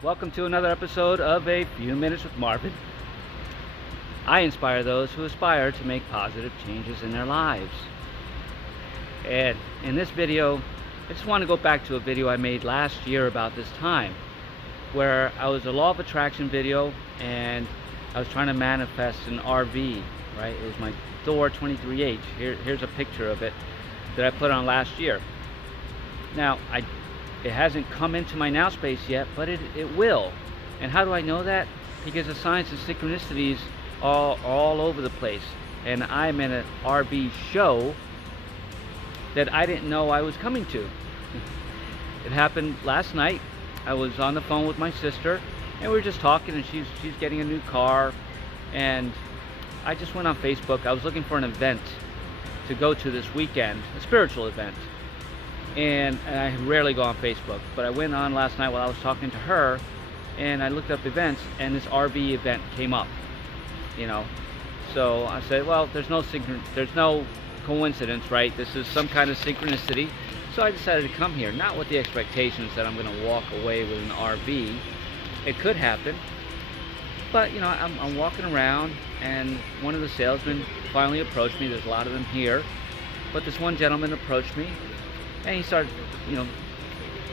Welcome to another episode of A Few Minutes with Marvin. I inspire those who aspire to make positive changes in their lives. And in this video, I just want to go back to a video I made last year about this time, where I was a law of attraction video and I was trying to manifest an RV, right? It was my Thor 23H. Here's a picture of it that I put on last year. Now, it hasn't come into my now space yet, but it will. And how do I know that? Because the signs and synchronicities are all over the place. And I'm in an RV show that I didn't know I was coming to. It happened last night. I was on the phone with my sister, and we were just talking, and she's getting a new car. And I just went on Facebook. I was looking for an event to go to this weekend, a spiritual event. And I rarely go on Facebook, but I went on last night while I was talking to her, and I looked up events, and this RV event came up, So I said, well, there's no coincidence, right? This is some kind of synchronicity. So I decided to come here, not with the expectations that I'm going to walk away with an RV. It could happen, but I'm walking around, and one of the salesmen finally approached me. There's a lot of them here, but this one gentleman approached me. And he started,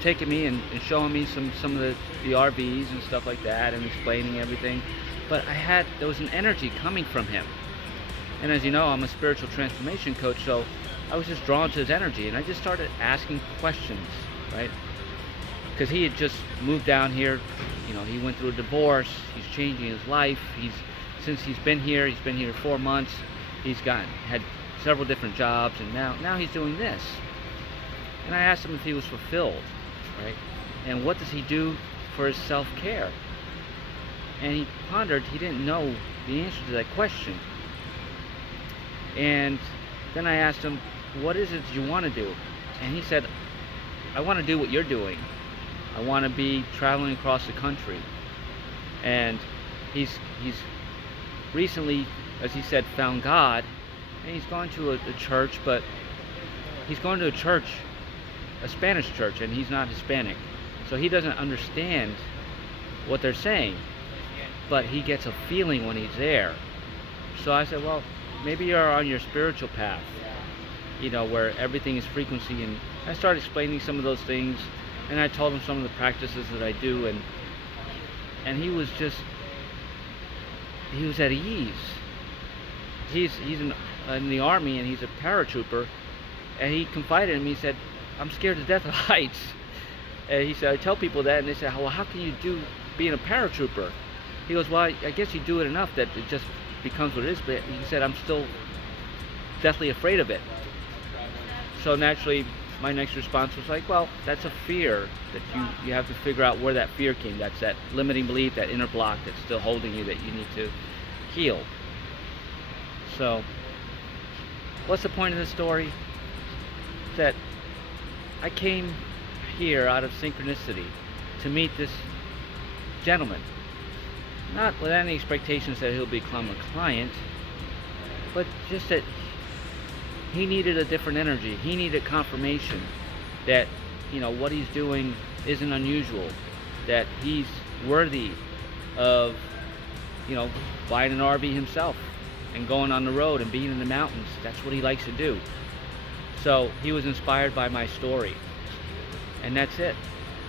taking me and showing me some of the RVs and stuff like that, and explaining everything. But there was an energy coming from him. And as you know, I'm a spiritual transformation coach, so I was just drawn to his energy, and I just started asking questions, right? Because he had just moved down here. He went through a divorce. He's changing his life. Since he's been here 4 months. He's had several different jobs, and now he's doing this. And I asked him if he was fulfilled, right? And what does he do for his self-care? And he pondered. He didn't know the answer to that question. And then I asked him, what is it you want to do? And he said, I want to do what you're doing. I want to be traveling across the country. And he's recently, as he said, found God. And he's gone to a church, but he's going to a Spanish church, and he's not Hispanic, so he doesn't understand what they're saying, but he gets a feeling when he's there. So I said, well, maybe you're on your spiritual path, where everything is frequency. And I started explaining some of those things, and I told him some of the practices that I do, and he was at ease. He's in the army, and he's a paratrooper, and he confided in me. He said, I'm scared to death of heights. And he said, I tell people that, and they say, well, how can you do being a paratrooper? He goes, well, I guess you do it enough that it just becomes what it is. But he said, I'm still deathly afraid of it. So naturally, my next response was like, well, that's a fear that you have to figure out where that fear came. That's that limiting belief, that inner block that's still holding you, that you need to heal. So what's the point of this story? That I came here out of synchronicity to meet this gentleman, not with any expectations that he'll become a client, but just that he needed a different energy. He needed confirmation that what he's doing isn't unusual, that he's worthy of buying an RV himself and going on the road and being in the mountains. That's what he likes to do. So he was inspired by my story, and that's it.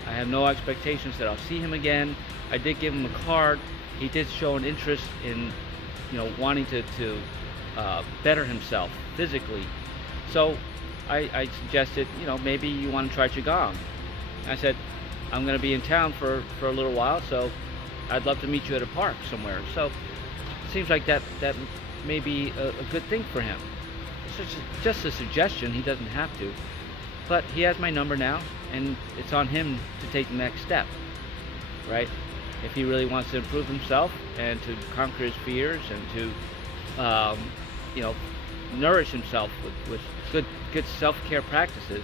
I have no expectations that I'll see him again. I did give him a card. He did show an interest in, wanting to better himself physically. So I suggested, maybe you want to try Qigong. I said, I'm going to be in town for a little while, so I'd love to meet you at a park somewhere. So it seems like that may be a good thing for him. It's just a suggestion. He doesn't have to, but he has my number now, and it's on him to take the next step, right? If he really wants to improve himself and to conquer his fears and to nourish himself with good self-care practices,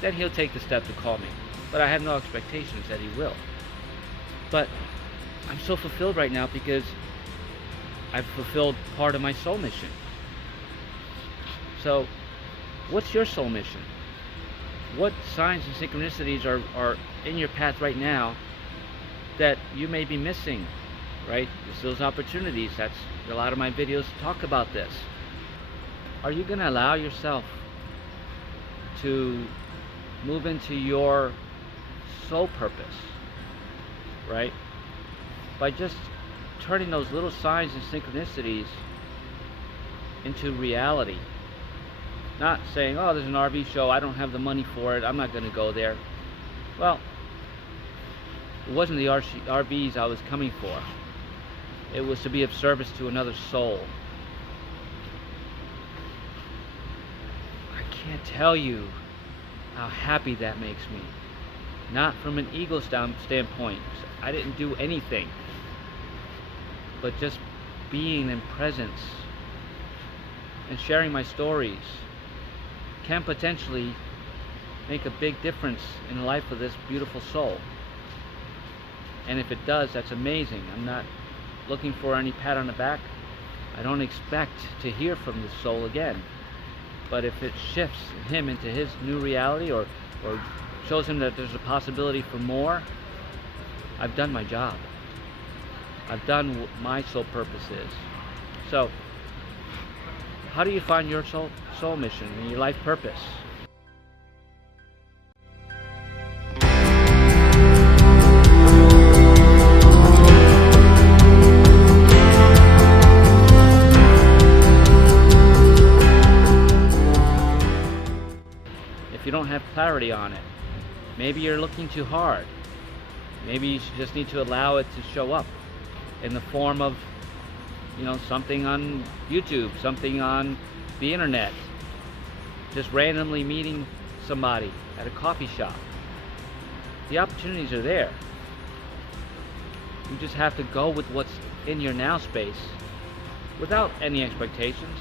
then he'll take the step to call me. But I have no expectations that he will. But I'm so fulfilled right now because I've fulfilled part of my soul mission. So, what's your soul mission? What signs and synchronicities are in your path right now that you may be missing, right? It's those opportunities. That's a lot of my videos talk about this. Are you going to allow yourself to move into your soul purpose, right? By just turning those little signs and synchronicities into reality. Not saying, oh, there's an RV show, I don't have the money for it, I'm not going to go there. Well, it wasn't the RVs I was coming for. It was to be of service to another soul. I can't tell you how happy that makes me. Not from an ego standpoint. I didn't do anything. But just being in presence and sharing my stories can potentially make a big difference in the life of this beautiful soul. And if it does, that's amazing. I'm not looking for any pat on the back. I don't expect to hear from this soul again. But if it shifts him into his new reality, or shows him that there's a possibility for more, I've done my job. I've done what my soul purpose is. So, how do you find your soul mission and your life purpose? If you don't have clarity on it, maybe you're looking too hard. Maybe you just need to allow it to show up in the form of, something on YouTube, something on the internet, just randomly meeting somebody at a coffee shop. The opportunities are there. You just have to go with what's in your now space without any expectations,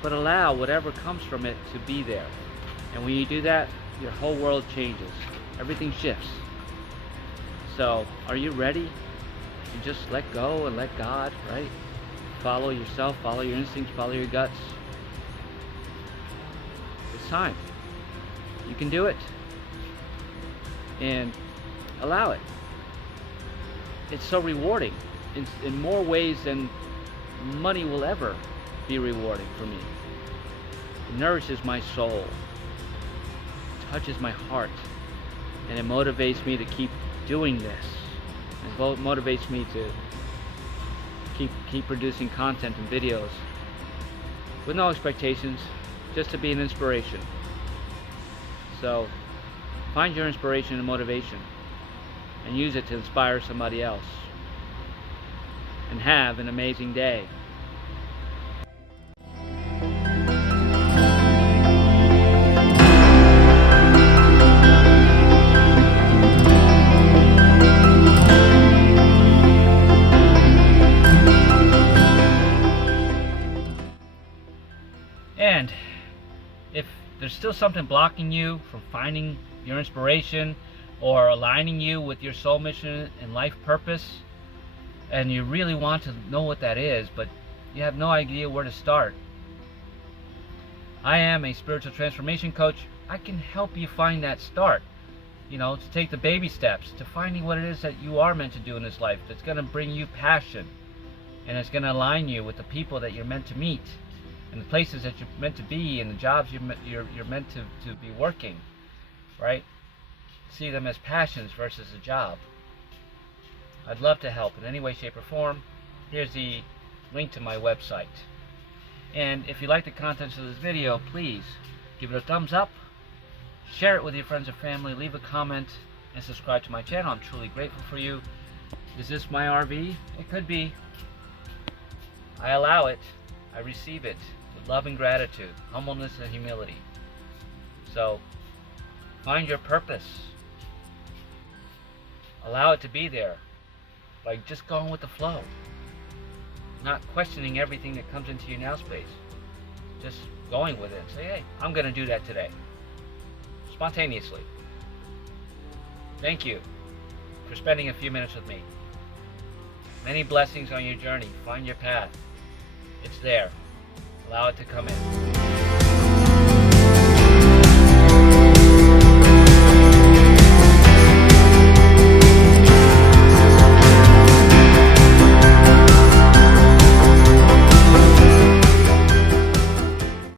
but allow whatever comes from it to be there. And when you do that, your whole world changes. Everything shifts. So, are you ready to just let go and let God, right? Follow yourself, follow your instincts, follow your guts. It's time. You can do it. And allow it. It's so rewarding in more ways than money will ever be rewarding for me. It nourishes my soul. It touches my heart. And it motivates me to keep doing this. It motivates me to keep producing content and videos with no expectations, just to be an inspiration. So find your inspiration and motivation and use it to inspire somebody else. And have an amazing day. And if there's still something blocking you from finding your inspiration or aligning you with your soul mission and life purpose, and you really want to know what that is, but you have no idea where to start, I am a spiritual transformation coach. I can help you find that start, to take the baby steps to finding what it is that you are meant to do in this life that's going to bring you passion, and it's going to align you with the people that you're meant to meet, and the places that you're meant to be, and the jobs you're meant to be working, right? See them as passions versus a job. I'd love to help in any way, shape, or form. Here's the link to my website. And if you like the contents of this video, please give it a thumbs up, share it with your friends and family, leave a comment, and subscribe to my channel. I'm truly grateful for you. Is this my RV? It could be. I allow it. I receive it with love and gratitude, humbleness and humility. So, find your purpose. Allow it to be there by just going with the flow. Not questioning everything that comes into your now space. Just going with it. Say, hey, I'm going to do that today. Spontaneously. Thank you for spending a few minutes with me. Many blessings on your journey. Find your path. It's there. Allow it to come in.